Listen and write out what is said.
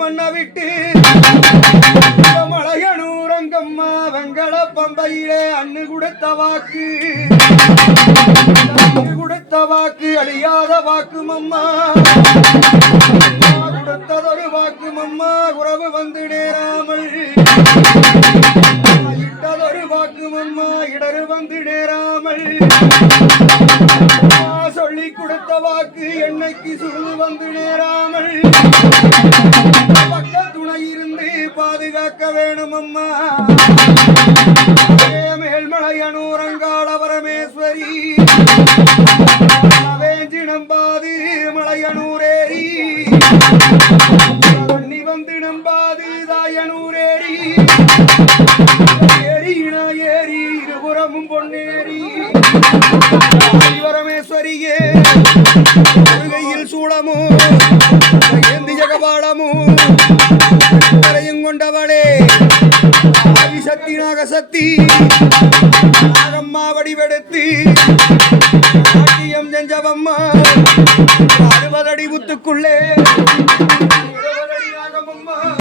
மண்ணை விட்டு மலையனூரங்கம்மா வெங்கட பம்பையிலே அண்ணு கொடுத்த வாக்கு அழியாத வாக்கு மம்மா கொடுத்ததொரு வாக்கு மம்மா உறவு வந்து நேராமல் இட்டதொரு வாக்கு மம்மா இடரு வந்து நேராமல் சொல்லி கொடுத்த வாக்கு என்னைக்கு சுருது வந்து நேராமல் பக்க துணை இருந்து பாதுகாக்க வேணும் அம்மா மேல்மலையனூரங்காள பரமேஸ்வரி வேஞ்சி நம்பாது மலையனூரேரி பண்ணி வந்து நம்பாது தாயனூரேரி ஏரினா ஏரி இருபுறமும் பொன்னேரி பரமேஸ்வரியே முருகையில் சூளமோ ஏந்தி ஜகபாடமோ கொண்டவளே ஆதிசக்தி நாகசக்தி நாகம்மா வடிவெடுத்து நாட்டியம் செஞ்சவம்மா 60 அடி புத்துக்குள்ளே